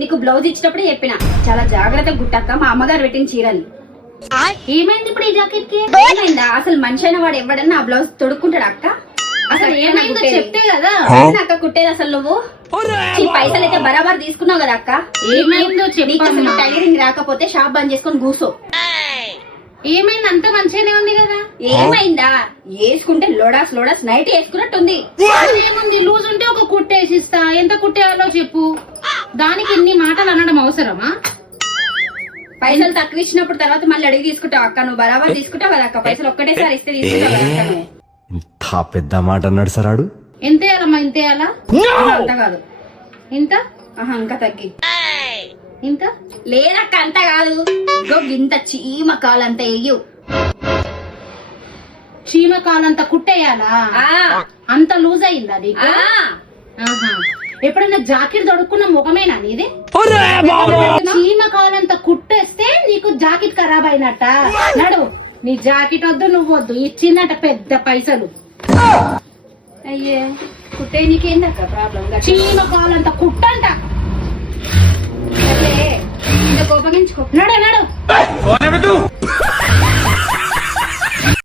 నీకు బ్లౌజ్ ఇచ్చినప్పుడే చెప్పిన చాలా జాగ్రత్తగా గుట్టక్క, మా అమ్మగారు పెట్టిన చీరని. ఏమైంది ఇప్పుడు ఈ జాకెట్ కి? ఏమైందా? అసలు మనిషి అయిన వాడు ఎవడన్నా ఆ బ్లౌజ్ తొడుక్కుంటాడు అక్క? అసలు ఏమైందో చెప్తే కదా అక్క కుట్టేది. అసలు నువ్వు ఈ పైసలు అయితే బరాబర్ తీసుకున్నావు కదా అక్క. ఏమైందో నీకు అసలు టైలరింగ్ రాకపోతే షాప్ బంద్ చేసుకొని కూసో. ఏమైంది? అంత మంచిగానే ఉంది కదా. ఏమైందా? వేసుకుంటే లోడాస్ లోడాస్ నైట్ వేసుకున్నట్టుంది. ఏముంది, లూజ్ ఉంటే ఒక కుట్టేసిస్తా. ఎంత కుట్టేయాలో చెప్పు. దానికి ఇన్ని మాటలు అనడం అవసరమా? పైసలు తక్కువ ఇచ్చినప్పుడు తర్వాత మళ్ళీ అడిగి తీసుకుంటావు అక్క. నువ్వు బరాబర్ తీసుకుంటావు కదా అక్క. పైసలు ఒక్కటేసారి ఇస్తే తీసుకుంటావు కదా అక్క నువ్వు. ఇంత పెద్ద మాట అన్నాడు సార్ ఆడు. ఎంత వేయాలమ్మా? ఇంత వేయాలా? అంత కాదు. ఇంత? ఆహా, ఇంకా తగ్గి. ఇంత లేదక్క, అంత కాదు. ఇంత చీమ కాలంత వేయు. చీమ కాలంత కుట్టేయాలా? అంత లూజ్ అయిందా నీకు? ఆహా. ఎప్పుడైనా జాకెట్ దొడుక్కున్న ముఖమేనా నీది? చీమ కాలంత కుట్టేస్తే నీకు జాకెట్ ఖరాబ్ అయినట్ట. నడు, నీ జాకెట్ వద్దు, నువ్వు వద్దు. ఇచ్చిందట పెద్ద పైసలు. అయ్యే కుట్టే నీకేందక్క ప్రాబ్లం? చీమ కాలంత కుట్టంట.